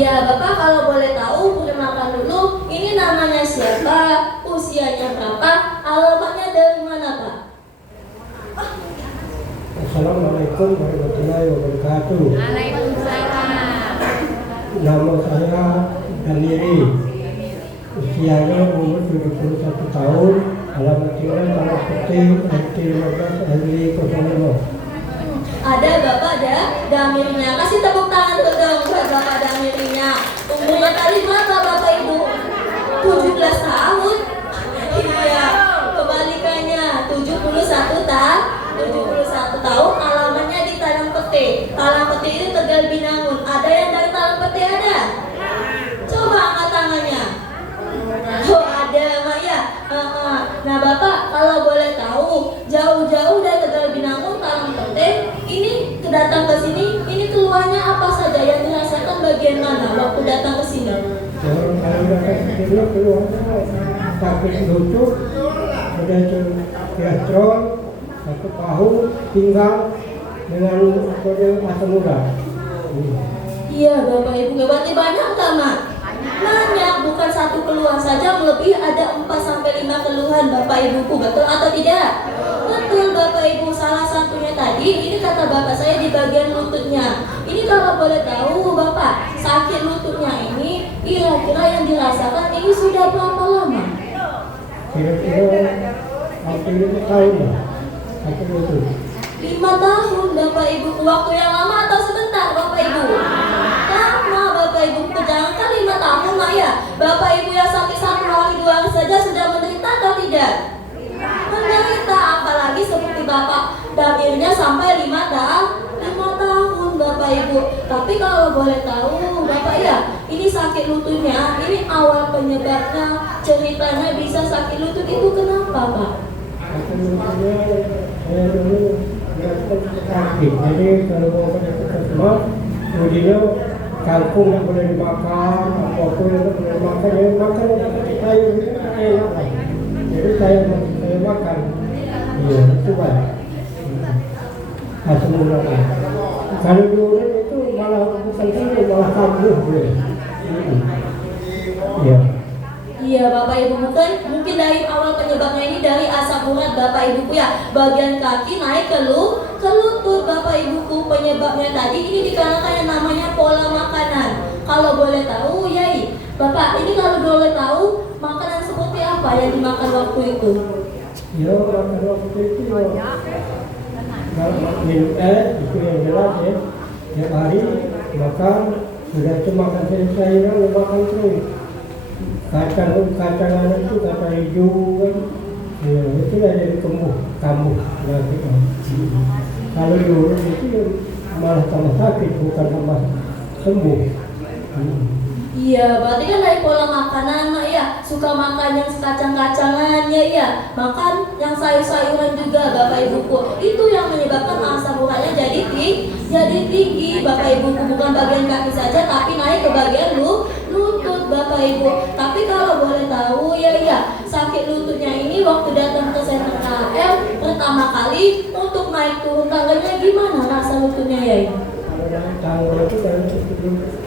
Iya, Bapak kalau boleh tahu, perkenalkan dulu, ini namanya siapa, usianya berapa, alamatnya dari mana, Pak? Assalamualaikum warahmatullahi wabarakatuh. Waalaikumsalam. Nama saya Daniri. Usianya umur 71 tahun. Alamat tinggal Tanah Putih, RT 15 RW 05. Ada Bapak Damirnya. Kasih tepuk tangan dong buat Bapak Damirnya. Umurnya tadi berapa Bapak Ibu? 17 tahun. Iya, kebalikannya 71 tahun. 71 tahun, alamatnya di Talang Peti. Talang Peti itu Tegal Binangun. Ada yang dari Talang Peti ada? Coba angkat tangannya. Oh ada, Mak ya. Nah Bapak, kalau boleh tahu, jauh-jauh dari Tegal Binangun, Talang Peti, ini kedatang ke sini, ini keluarnya apa saja yang dirasakan bagian mana waktu datang ke sini? Kalau datang ke sini keluarnya sakit lutut, ada kolesterol, satu pahu, pinggang dengan asam urat. Iya Bapak Ibu, berarti banyak nggak Mak? Banyak, bukan satu keluhan saja, melebihi ada 4-5 keluhan Bapak Ibuku, betul atau tidak? Betul Bapak Ibu, salah satunya tadi, ini kata Bapak saya di bagian lututnya. Ini kalau boleh tahu Bapak, sakit lututnya ini, kira-kira yang dirasakan ini sudah berapa lama? Kira-kira hampir 5 tahun lah. 5 tahun Bapak Ibu, waktu yang lama atau sebentar Bapak Ibu? Lama Bapak Ibu, jangankan 5 tahun Mak ya. Bapak Ibu yang sakit 1 hari 2 hari saja sudah menderita atau tidak? Menderita, apalagi seperti Bapak Damirnya sampai 5 tahun Bapak Ibu. Tapi kalau boleh tahu Bapak ya, ini sakit lututnya, ini awal penyebabnya, ceritanya bisa sakit lutut itu kenapa Pak? Saya dulu sakit, jadi kalau mau ke puskesmas, kemudian kangkung yang boleh dimakan, apapun yang boleh dimakan, ya makan sayur itu enak lah. Jadi saya makan, iya itu baik. Asam urat. Kalau diurin itu malah bukan itu malah kambuh boleh. Iya. Iya Bapak Ibu, mungkin dari awal penyebabnya ini dari asam urat Bapak Ibuku ya. Bagian kaki naik ke lutut Bapak Ibuku. Penyebabnya tadi ini dikarenakan yang namanya pola makanan. Kalau boleh tahu Yai, Bapak ini kalau boleh tahu makanan seperti apa yang dimakan waktu itu? Ya makan waktu itu minum itu yang jelas ya. Tiap hari makan, sudah itu makan sayuran, makan terus. Kacang itu kacang hijau kan, ya, itu lah jadi kambuh nanti. Kalau diurut itu malah tambah sakit, bukan tambah sembuh. Iya, berarti kan dari pola makanan Mak ya, suka makan yang kacang-kacangannya ya, makan yang sayur-sayuran juga Bapak Ibuku. Itu yang menyebabkan asam uratnya jadi tinggi Bapak Ibuku, bukan bagian kaki saja tapi naik ke bagian lutut Bapak Ibu. Tapi kalau boleh tahu ya, sakit lututnya ini waktu datang ke Center KM pertama kali untuk naik turun tangganya gimana rasa lututnya ya? Tanggal itu kan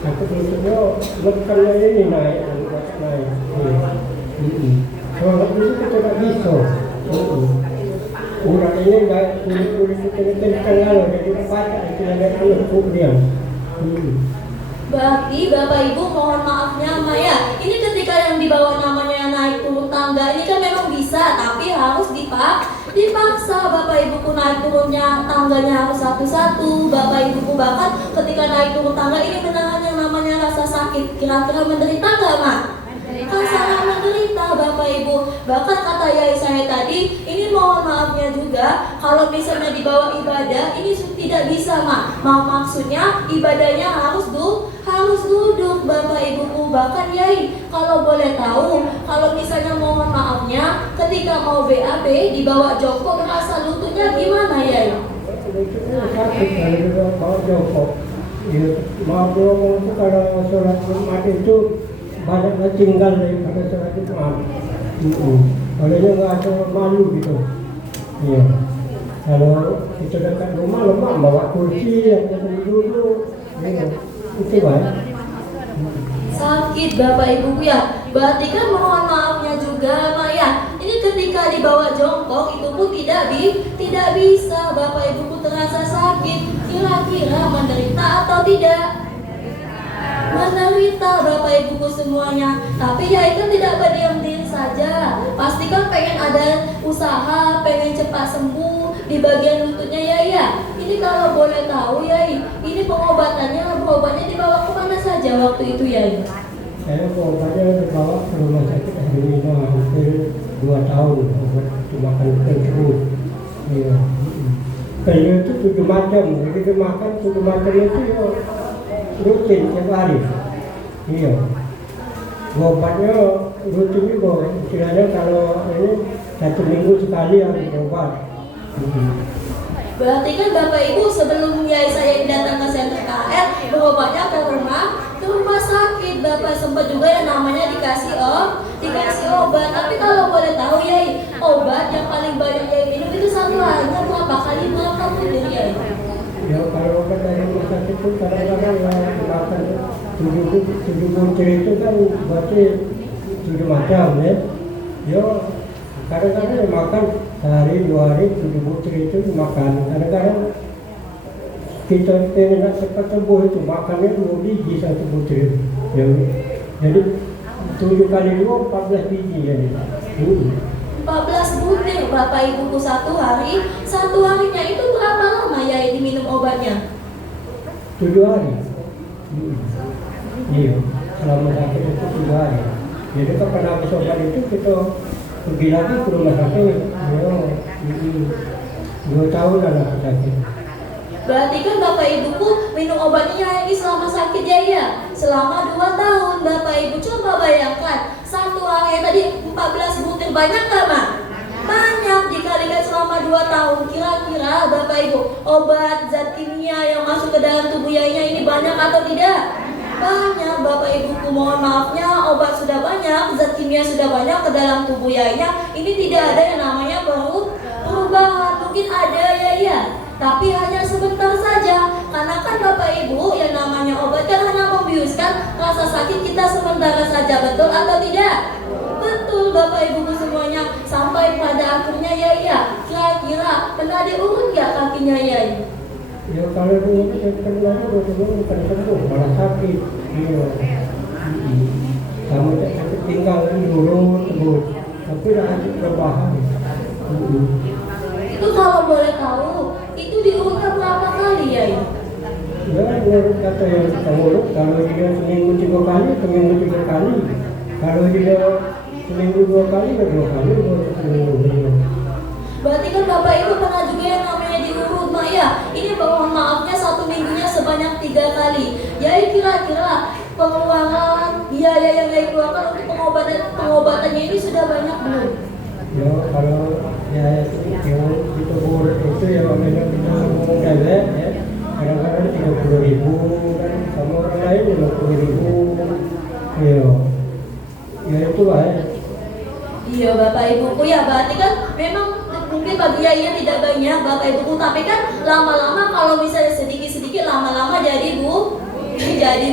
sakit lututnya lekannya ini naik. Kalau itu kita tak bisa. Urat ini naik kulit itu kencang lalu jadi patah itu ada lutut dia. Berarti Bapak Ibu mohon maafnya Mak ya, ini ketika yang dibawa namanya naik turun tangga ini kan memang bisa, tapi harus dipaksa Bapak Ibuku naik turunnya tangganya harus satu-satu. Bapak Ibuku bahkan ketika naik turun tangga ini menahan yang namanya rasa sakit. Kira-kira menderita nggak Mak? Kan sangat menderita Bapak Ibu. Bahkan kata Yai saya tadi, ini mohon maafnya juga, kalau misalnya dibawa ibadah ini tidak bisa Mak. Maksudnya ibadahnya harus duduk Bapak Ibuku. Bahkan Yai kalau boleh tahu, kalau misalnya mohon maafnya ketika mau BAB dibawa jongkok merasa lututnya gimana Yai? Sakit kalau bawa jongkok. Ya, maaf itu kalau sholat Jumat itu banyak tinggal daripada sholat Jumat. Olehnya nggak ada malu gitu. Iya. Kalau kita dekat rumah lemah bawa kursi yang duduk, itu baik. sakit Bapak Ibu ya. Berarti kan mohon maafnya juga Mak ya. Ini ketika dibawa jongkok itu pun tidak bisa Bapak Ibu terasa sakit. Kira-kira menderita atau tidak? Menderita Bapak Ibuku semuanya. Tapi ya itu tidak berdiam diri saja. Pasti kan pengen ada usaha, pengen cepat sembuh di bagian lututnya ya. Ini kalau boleh tahu ya, ini berobatnya dibawa kemana saja waktu itu ya? Saya obatnya dibawa ke rumah sakit Hermina hampir 2 tahun obat dimakan terus. Iya. Kayaknya itu 7 macam, jadi dimakan 7 macam itu ya rutin tiap hari. Iya. Obatnya rutin juga, istilahnya kalau ini 1 minggu sekali harus berobat. Berarti kan Bapak Ibu sebelum saya datang ke senter KR berobatnya ke rumah sakit. Bapak sempat juga yang namanya dikasih obat. Tapi kalau boleh tahu ya, obat yang paling banyak yang minum itu satu harinya berapa kali makan tuh ya? Ya kalau obat dari rumah sakit itu kadang-kadang ya makan 7 butir itu kan berarti 7 macam ya. Ya kadang-kadang makan sehari 2 hari 7 butir itu makan. Kadang-kadang kita pengen cepat sembuh itu makannya 2 biji 1 butir. Ya, jadi 7 kali 2 14 biji jadi. 14 butir Bapak Ibuku satu harinya itu berapa lama ya diminum obatnya? 7 hari. Iya, selama sakit itu 7 hari. Jadi kapan habis obat itu kita pergi lagi ke rumah sakit. Ya, 2 tahun lah aku sakit. Berarti kan Bapak Ibuku minum obatnya ini selama sakit ya? Selama 2 tahun Bapak Ibu. Coba bayangkan, satu hari tadi 14 butir, banyak gak Mak? Banyak, dikalikan selama 2 tahun. Kira-kira Bapak Ibu, obat zat kimia yang masuk ke dalam tubuh Yainya ini banyak atau tidak? Banyak Bapak Ibuku, mohon maafnya, obat sudah banyak, zat kimia sudah banyak ke dalam tubuh Yainya. Ini tidak ada yang namanya perubahan. Mungkin ada ya, tapi hanya sebentar saja. Karena kan Bapak Ibu yang namanya obat kan hanya membiuskan rasa sakit kita sementara saja. Betul atau tidak? Betul Bapak Ibu semuanya. Sampai pada akhirnya ya. Kira-kira pernah diurut gak kakinya ya? Ya kalau dulu saya pernah bukan sembuh, malah sakit. Iya. Kamu sakit tinggal dulu sembuh, tapi dah ada perubahan. Itu kalau boleh tahu, itu diurutkan berapa kali ya? Ya, menurut kata yang kita urut, kalau dia seminggu 3 kali, seminggu 3 kali. Kalau dia seminggu 2 kali, ya 2 kali, baru seminggu. Berarti kan Bapak Ibu pernah juga yang namanya diurut Mak ya. Ini mohon maafnya 1 minggunya sebanyak 3 kali. Jadi kira-kira pengeluaran biaya yang dikeluarkan untuk pengobatannya ini sudah banyak belum? Ya kalau ya yang kita urut itu ya memang kita ngomong galak ya. Kadang-kadang 30.000 kan, sama orang lain 50.000. Ya itu lah ya. Iya Bapak Ibuku ya, berarti kan memang mungkin bagi Yainya tidak banyak Bapak Ibuku, tapi kan lama-lama kalau misalnya sedikit-sedikit lama-lama jadi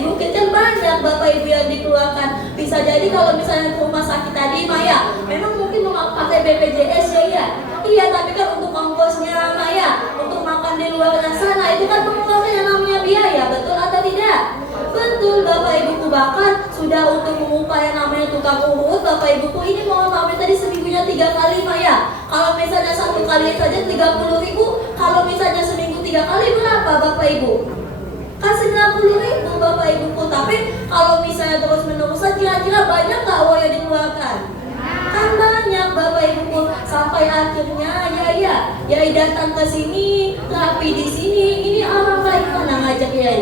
bukit kan banyak Bapak Ibu yang dikeluarkan. Bisa jadi kalau misalnya ke rumah sakit tadi Maya, memang mungkin mau pakai BPJS ya. Iya, tapi kan untuk ongkosnya Maya, untuk makan di luar sana itu kan pengeluaran yang namanya biaya, betul atau tidak? Betul Bapak Ibuku, bahkan sudah untuk mengupah yang namanya tukang urut Bapak Ibuku. Ini mohon maaf tadi seminggunya 3 kali Maya. Kalau misalnya 1 kali saja 30.000, kalau misalnya seminggu 3 kali berapa Bapak Ibu? Kan 90.000 Bapak Ibuku. Tapi kalau misalnya terus menerusan, kira-kira banyak gak uang yang dikeluarkan? Kan banyak Bapak Ibuku. Sampai akhirnya ya datang ke sini, terapi di sini. Ini orang lain mana ngajak ya?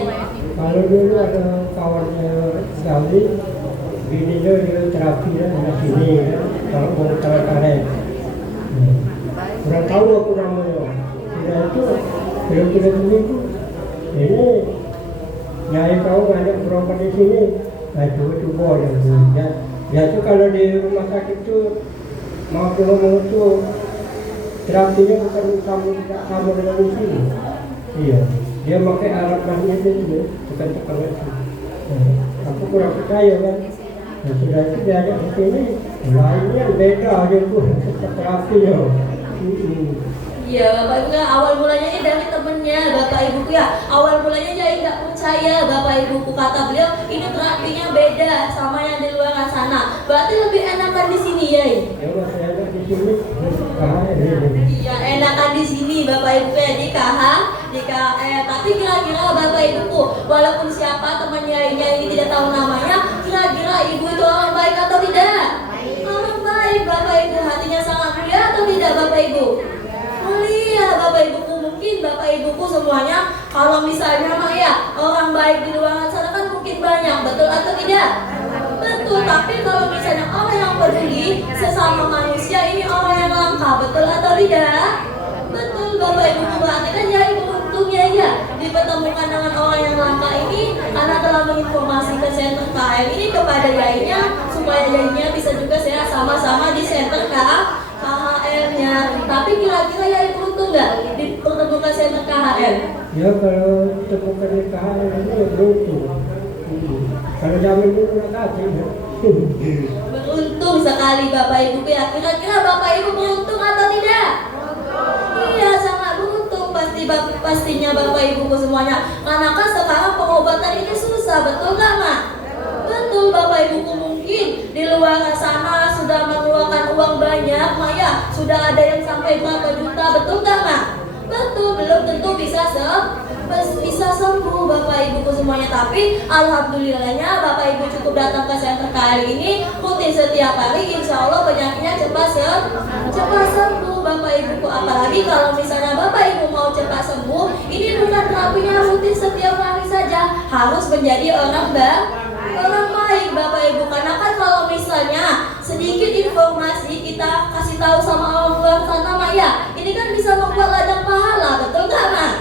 Kalau dulu ada kawannya Gali, bininya dia terapi di sini kan, kalau mau karet. Kurang tahu aku namanya. Sudah itu belum 3 minggu. Ini nyai kau banyak berobat di sini. Nah itu boleh. Ya itu kalau di rumah sakit itu mau ngomong itu terapinya bukan sama dengan di sini. Iya. Dia pakai alat magnetis itu, bukan tukang itu. aku kurang percaya kan. Dan sudah itu diajak ke sini, lainnya beda aja tuh terapinya. Iya, Bapak Ibu kan awal mulanya ini dari temennya Bapak Ibu ya. Awal mulanya jadi nggak percaya Bapak Ibu, kata beliau ini terapinya beda sama yang di luar sana. Berarti lebih enakan di sini ya? Ya masih ada di sini. Iya, enakan di sini Bapak Ibu ya di KHR. Tapi kira-kira Bapak Ibu, walaupun siapa temannya ini tidak tahu namanya, kira-kira ibu itu orang baik atau tidak? Orang baik Bapak Ibu, hatinya sangat mulia atau tidak Bapak Ibu? Mulia Bapak Ibuku, mungkin Bapak Ibuku semuanya kalau misalnya mah ya orang baik di luar sana kan mungkin banyak, betul atau tidak? Betul, tapi kalau misalnya orang yang peduli sesama manusia ini orang yang langka, betul atau tidak? Betul Bapak Ibu, berarti kan ya beruntung ya dipertemukan dengan orang yang langka ini karena telah menginformasikan center KM ini kepada yainya supaya yainya bisa juga saya sama-sama di center KHR-nya. Tapi kira-kira yai beruntung nggak dipertemukan center KHR? Ya kalau temukan di KHR ini ya beruntung. Kalau zaman dulu nggak kasih ya. Beruntung sekali Bapak Ibu ya. Kira-kira Bapak Ibu beruntung atau tidak? Iya, sangat beruntung pastinya Bapak Ibu semuanya. Karena kan sekarang pengobatan ini susah, betul nggak Mak? Betul Bapak Ibu, mungkin di luar sana sudah mengeluarkan uang banyak, Mak ya. Sudah ada yang sampai berapa juta, betul nggak Mak? Betul, belum tentu bisa sembuh Bapak Ibu semuanya. Tapi alhamdulillahnya Bapak Ibu cukup datang ke center kali ini rutin setiap hari, insya Allah penyakitnya cepat sembuh Bapak Ibu. Apalagi kalau misalnya Bapak Ibu mau cepat sembuh, ini bukan terapinya rutin setiap hari saja, harus menjadi orang baik Bapak Ibu. Karena kan kalau misalnya sedikit informasi kita kasih tahu sama orang luar sana Mak ya, ini kan bisa membuat ladang pahala, betul nggak Mak?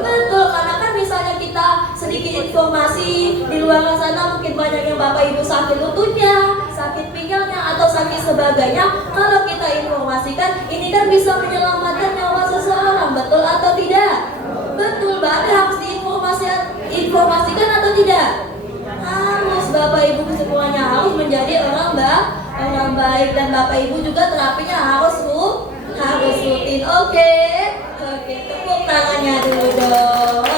Betul, karena kan misalnya kita sedikit informasi di luar sana mungkin banyak yang Bapak Ibu sakit lututnya, sakit pinggangnya atau sakit sebagainya. Kalau kita informasikan, ini kan bisa menyelamatkan nyawa seseorang, betul atau tidak? Betul, berarti harus diinformasikan atau tidak? Harus Bapak Ibu semuanya harus menjadi orang baik, dan Bapak Ibu juga terapinya harus rutin. Oke, tepuk tangannya dulu dong.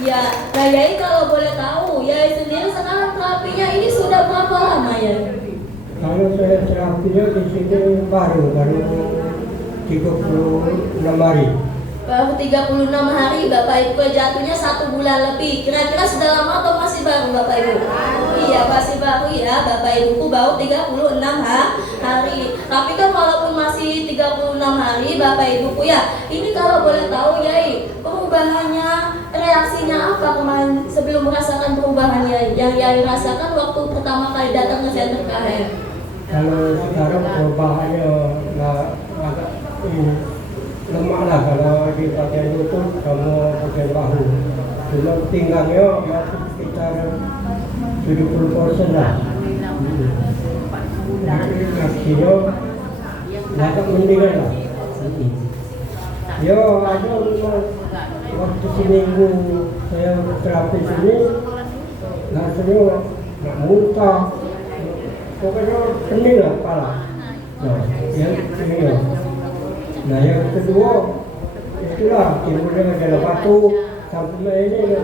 Ya, nah Yai kalau boleh tahu, Yai sendiri sekarang terapinya ini sudah berapa lama ya? Kalau saya terapinya di sini baru 36 hari. Baru 36 hari Bapak Ibu, jatuhnya 1 bulan lebih. Kira-kira sudah lama atau masih baru Bapak Ibu? Iya, masih baru ya Bapak Ibu, baru 36 hari. Tapi kan walaupun masih 36 hari Bapak Ibu ya, ini kalau boleh tahu Yai, perubahannya, reaksinya apa kemarin sebelum merasakan perubahannya yang Yai rasakan waktu pertama kali datang ke center KHR? Kalau sekarang perubahannya agak lemah lah kalau di bagian lutut sama bagian bahu. Cuma pinggangnya masih sekitar 70% lah. Kakinya agak mendingan lah. Ya ada waktu seminggu saya terapi sini, rasanya nggak muntah, pokoknya pening lah kepala. Nah, yang ini ya. Nah yang kedua itulah timbulnya gejala batuk sampai ini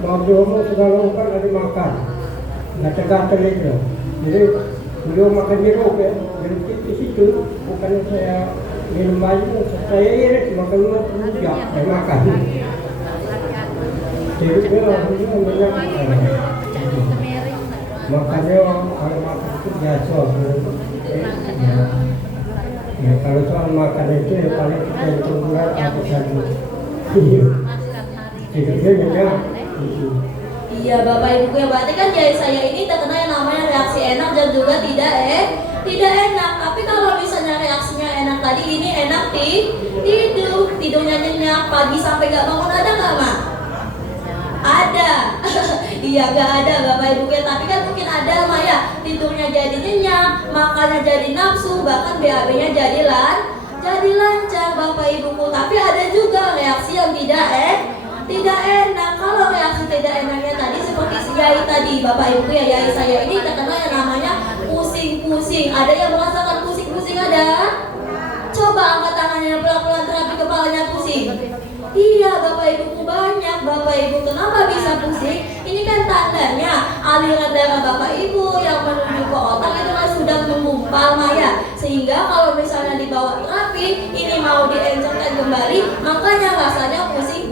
mau diomong segala lupa lagi makan gatal-gatal itu. Jadi beliau makan jeruk ya, jeruk tipis itu bukan saya minum banyak, saya iris makan rujak saya makan. Jeruknya banyak makannya kalau makan itu biasa. Ya kalau soal makan itu ya paling kita hitung bulan atau satu. Tidurnya nyenyak. Iya Bapak Ibu ya, berarti kan Yai saya ini terkena yang namanya reaksi enak dan juga tidak enak. Tapi kalau misalnya reaksinya enak tadi, ini enak tidurnya nyenyak pagi sampai gak bangun, ada nggak Mak? Ada. Iya gak ada Bapak Ibu ya, tapi kan mungkin ada Mak ya, tidurnya jadi nyenyak, makannya jadi nafsu, bahkan BAB-nya jadi lancar Bapak Ibuku. Tapi ada juga reaksi yang tidak enak. Kalau reaksi tidak enaknya tadi seperti si Yai tadi tadi Bapak Ibu ya, yai saya ini terkena yang namanya pusing-pusing. Ada yang merasakan pusing-pusing ada? Coba angkat tangannya pelan-pelan terapi kepalanya pusing. Iya Bapak Ibuku banyak. Bapak Ibu kenapa bisa pusing? Ini kan tandanya aliran darah Bapak Ibu yang menuju ke otak itu kan sudah mengumpal Maya. Sehingga kalau misalnya dibawa terapi ini mau diencerkan kembali, makanya rasanya pusing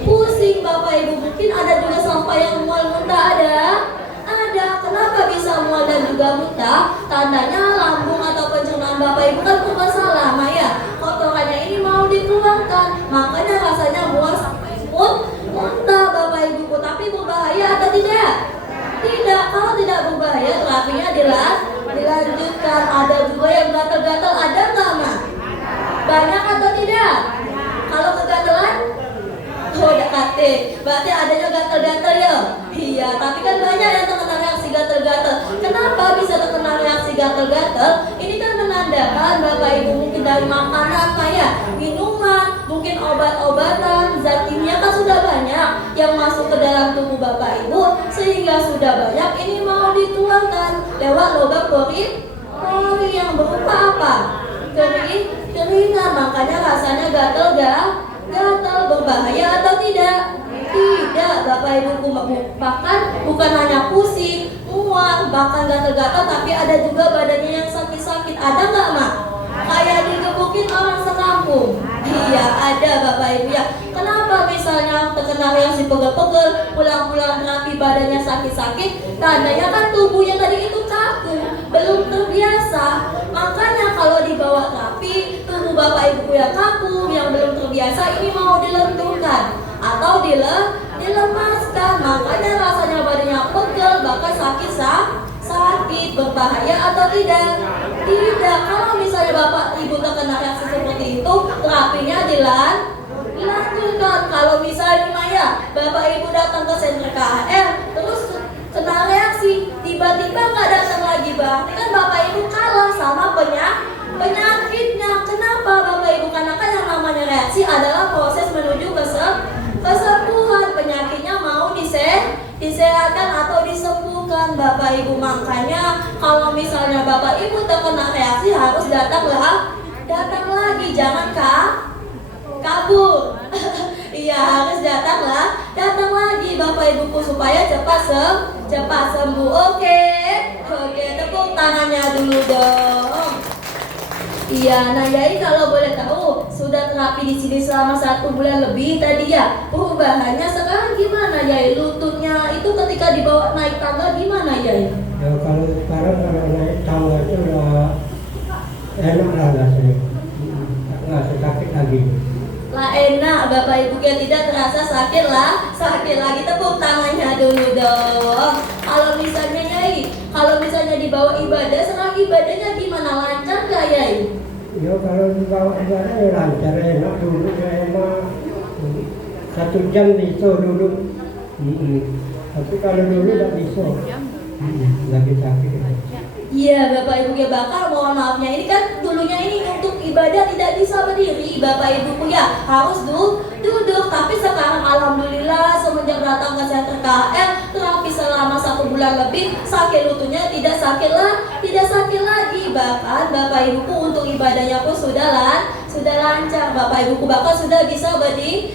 pusing Bapak Ibu. Mungkin ada juga sampai yang mual muntah ada? Ada. Kenapa bisa mual dan juga muntah? Tandanya lambung atau pencernaan Bapak Ibu kan bermasalah Maya. Kotorannya ini mau dikeluarkan, makanya rasanya mual muntah Bapak Ibuku. Tapi berbahaya atau tidak? Tidak. Kalau tidak berbahaya terapinya dilanjutkan. Ada juga yang gatal-gatal, ada nggak Ma? Banyak atau tidak? Kalau kegatalan? Oh, udah kate. Berarti adanya gatal-gatal ya? Iya, tapi kan banyak yang terkena reaksi gatal-gatal. Kenapa bisa terkena reaksi gatal-gatal? Ini kan menandakan Bapak Ibu mungkin dari makanan kayak minuman, mungkin obat-obatan, zat kimia kan sudah banyak yang masuk ke dalam tubuh Bapak Ibu, sehingga sudah banyak ini mau dituangkan lewat lubang pori yang berupa apa? Keringan, makanya rasanya gatal berbahaya atau tidak? Tidak Bapak Ibu, bahkan bukan hanya pusing, mual, bahkan gatal-gatal, tapi ada juga badannya yang sakit-sakit. Ada nggak Mak? Kayak digebukin orang sekampung. Iya ada Bapak Ibu ya. Kenapa misalnya terkena reaksi pegel-pegel, pulang-pulang terapi badannya sakit-sakit? Tandanya kan tubuhnya tadi itu kaku, belum terbiasa. Makanya kalau dibawa terapi, tubuh Bapak Ibu yang kaku, yang belum terbiasa ini mau dilenturkan atau dilemaskan. Makanya rasanya badannya pegel, bahkan sakit, berbahaya atau tidak? Tidak. Kalau misalnya Bapak Ibu terkena reaksi seperti itu, terapinya dilanjutkan. Kalau misalnya Maya, Bapak Ibu datang ke sentra KHR, terus kena reaksi, tiba-tiba nggak datang lagi, berarti kan Bapak Ibu kalah sama penyakitnya. Kenapa Bapak Ibu? Karena kan yang namanya reaksi adalah proses menuju kesembuhan. Penyakitnya mau disehatkan atau disembuhkan Bapak Ibu. Makanya kalau misalnya Bapak Ibu terkena reaksi harus datang lagi, jangan kabur. Iya harus datang lagi Bapak Ibuku supaya cepat sembuh. Oke, tepuk tangannya dulu dong. Iya, nah Yai kalau boleh tahu sudah terapi di sini selama 1 bulan lebih tadi ya. Perubahannya sekarang gimana Yai? Lututnya itu ketika dibawa naik tangga gimana Yai? Ya kalau sekarang kalau naik tangga itu udah enak lah rasanya, nggak sakit lagi. Lah enak Bapak Ibu ya, tidak terasa sakit lagi. Tepuk tangannya dulu dong. Kalau misalnya Yai, kalau misalnya dibawa ibadah, sekarang ibadahnya gimana? Lancar gak Yai? Ya kalau dibawa ibadah ya lancar, enak dulu ya enak. 1 jam bisa dulu. Tapi kalau dulu tidak bisa. Lagi sakit. Iya Bapak Ibu ya, bakal mohon maafnya ini kan dulunya ini untuk ibadah tidak bisa berdiri Bapak Ibu ya, harus duduk. Tapi sekarang alhamdulillah semenjak datang ke sentra KHR terapi selama 1 bulan lebih, sakit lututnya tidak sakit lagi. Bahkan Bapak Ibuku untuk ibadahnya pun sudah lancar. Bapak Ibuku bahkan sudah bisa berdiri.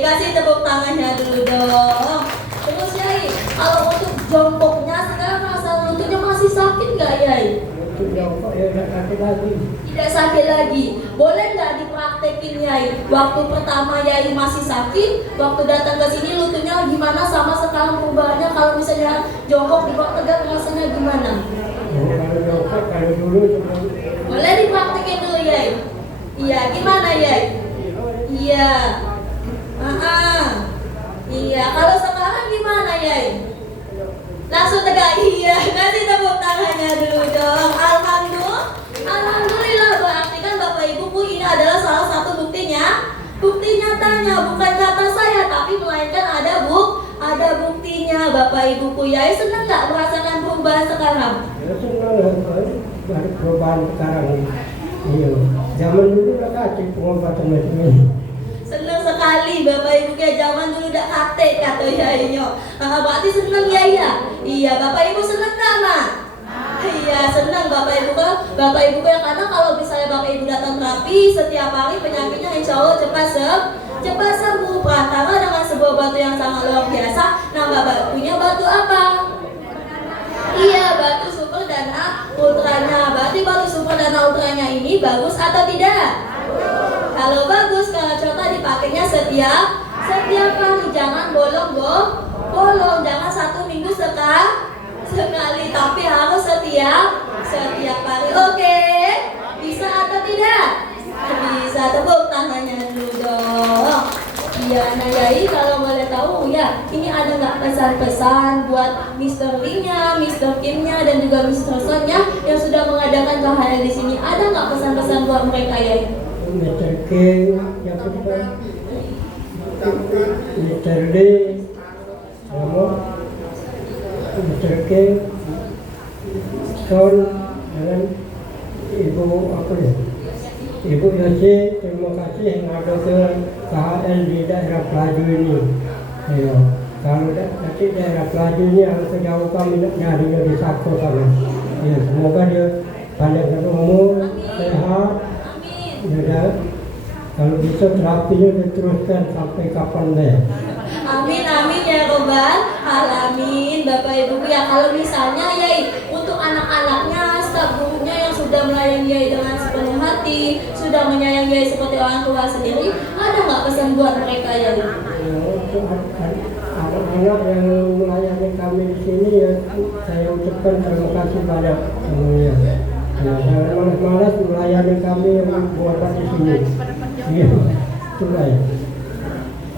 Kasih tepuk tangannya dulu dong. Terus Yai, kalau untuk jongkoknya sekarang rasa lututnya masih sakit nggak Yai? Untuk jongkok ya tidak sakit lagi. Tidak sakit lagi. Boleh nggak dipraktekin Yai? Waktu pertama Yai masih sakit, waktu datang ke sini lututnya gimana sama sekarang perubahannya? Kalau misalnya jongkok dibawa tegak rasanya gimana? Kalau jongkok kalau dulu Boleh dipraktekin dulu Yai. Iya, gimana Yai? Iya. Iya, kalau sekarang gimana Yai? Langsung tegak. Iya, kasih tepuk tangannya dulu dong. Alhamdulillah, berarti kan Bapak Ibu ini adalah salah satu bukti nyatanya, bukan kata saya tapi melainkan ada buktinya Bapak Ibuku. Yai senang nggak merasakan perubahan sekarang? ya senang lah dari perubahan sekarang ini. Iya, zaman dulu udah kasih pengobatan macam ini. Senang sekali sekali Bapak Ibu ya, zaman dulu udah kate kata yainya. Berarti seneng ya iya. Iya, Bapak Ibu seneng nggak mah? Iya senang Bapak Ibu ya, karena kalau misalnya Bapak Ibu datang terapi setiap hari penyakitnya insya Allah cepat sembuh. Perantara dengan sebuah batu yang sangat luar biasa. Nama batunya batu apa? Iya, batu super dana ultranya. Berarti batu super dana ultranya ini bagus atau tidak? Kalau bagus, kalau contoh dipakainya setiap hari, jangan bolong, jangan 1 minggu sekali, tapi harus setiap hari. Oke, bisa atau tidak? Bisa. Tepuk tangannya dulu dong. Iya, nah Yai kalau boleh tahu ya, ini ada nggak pesan-pesan buat Mr. Lee-nya, Mr. Kim-nya, dan juga Mr. Son-nya yang sudah mengadakan KHL di sini? Ada nggak pesan-pesan buat mereka Yai? Mr. King, yang kedua Mr. Lee, kamu Mr. King, Son, dan Ibu apa ya? Ibu Yosi, terima kasih ngadu ke KHL di daerah Pelaju ini. Ya, kalau nanti daerah Pelaju ini harus jauh kami nyarinya di Sako sana. Ya, semoga dia panjang umur, sehat. Ya, kalau bisa terapinya diteruskan sampai kapan deh. Amin ya robbal alamin. Bapak Ibu ya, kalau misalnya Yai untuk anak-anaknya, staf gurunya yang sudah melayani Yai dengan sepenuh hati, sudah menyayangi Yai seperti orang tua sendiri, ada nggak pesan buat mereka Yai? Ya, untuk anak-anak yang melayani kami di sini ya, saya ucapkan terima kasih banyak semuanya. Ya, jangan malas-malas melayani kami yang buat di sini. Iya, itulah ya.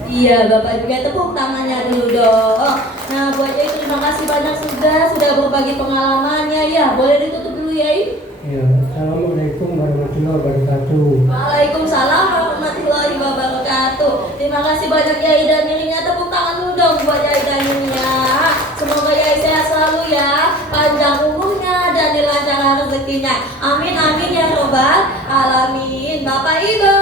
Iya, Bapak juga tepuk tangannya dulu dong. Nah, buat Yai terima kasih banyak sudah berbagi pengalamannya ya. Boleh ditutup dulu Yai? Ya, Assalamualaikum warahmatullahi wabarakatuh. Waalaikumsalam warahmatullahi wabarakatuh. Terima kasih banyak Yai dan Nirinya. Tepuk tangan dulu dong buat Yai dan Nirinya. Semoga Yai sehat selalu ya, panjang umurnya dan dilancarkan rezekinya. Amin ya robbal alamin. Bapak Ibu,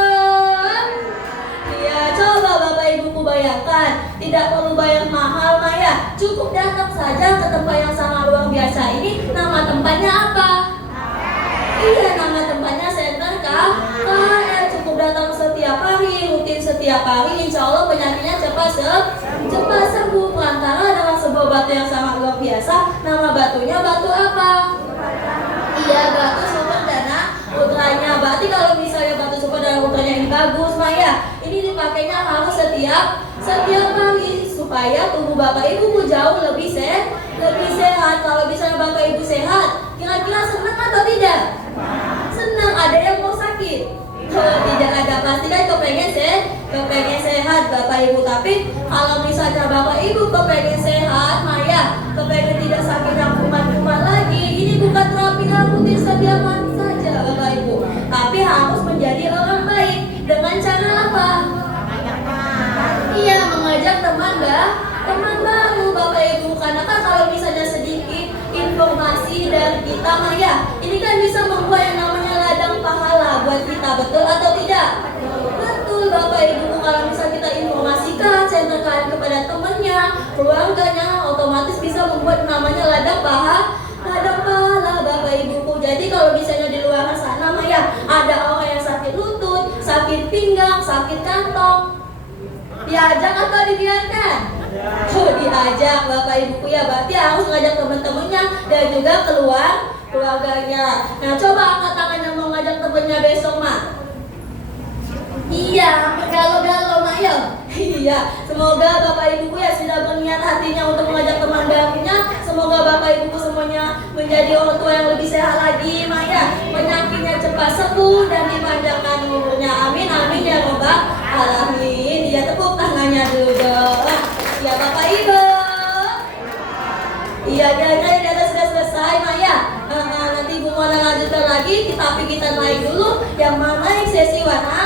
ya coba Bapak Ibu bayangkan, tidak perlu bayar mahal Maya, cukup datang saja ke tempat yang sangat luar biasa ini. Nama tempatnya apa? Iya, nama tempatnya Center KHL. Cukup datang setiap hari, rutin setiap hari, insya Allah penyakitnya cepat sembuh. Perantara dengan sebuah batu yang sangat luar biasa. Nama batunya batu apa? Iya, batu super dana ultranya. Berarti kalau misalnya batu super dana ultranya ini bagus Maya, ini dipakainya harus setiap hari supaya tubuh Bapak Ibu jauh lebih sehat. Kalau misalnya Bapak Ibu sehat, kira-kira senang atau tidak? Senang. Ada yang mau sakit? Tidak ada, pasti kan kepengen sehat Bapak Ibu. Tapi kalau misalnya Bapak Ibu kepengen sehat Maya, kepengen tidak sakit yang kumat-kumat lagi, ini bukan terapi yang rutin setiap hari saja Bapak Ibu, tapi harus menjadi orang baik. Dengan cara apa? Iya, mengajak teman baru Bapak Ibu. Karena kan kalau misalnya sedikit informasi dari kita Maya, ini kan bisa membuat yang namanya ladang pahala buat kita, betul atau tidak? Betul Bapak Ibu. Kalau misalnya kita informasikan center kalian kepada temannya, keluarganya, otomatis bisa membuat namanya ladang pahala Bapak Ibu. Jadi kalau misalnya di luar sana Maya ada orang yang sakit lutut, sakit pinggang, sakit kantong, diajak atau dibiarkan? Diajak Bapak Ibu ya. Berarti harus ngajak teman-temannya dan juga keluarganya. Nah, coba angkat tangan yang mau ngajak temannya besok mah. Iya, galau-galau Mak ya. Iya, semoga Bapak Ibu ya sudah berniat hatinya untuk mengajak teman barunya. Semoga Bapak Ibu semuanya menjadi orang tua yang lebih sehat lagi Mak ya. Penyakitnya cepat sembuh dan dipanjangkan umurnya. Amin ya robbal alamin. Ya, tepuk tangannya dulu dong. Ya Bapak Ibu. Iya, kira-kira sudah selesai Maya. Nanti Ibu mau lanjutkan lagi, tapi kita naik dulu. Yang mana naik sesi warna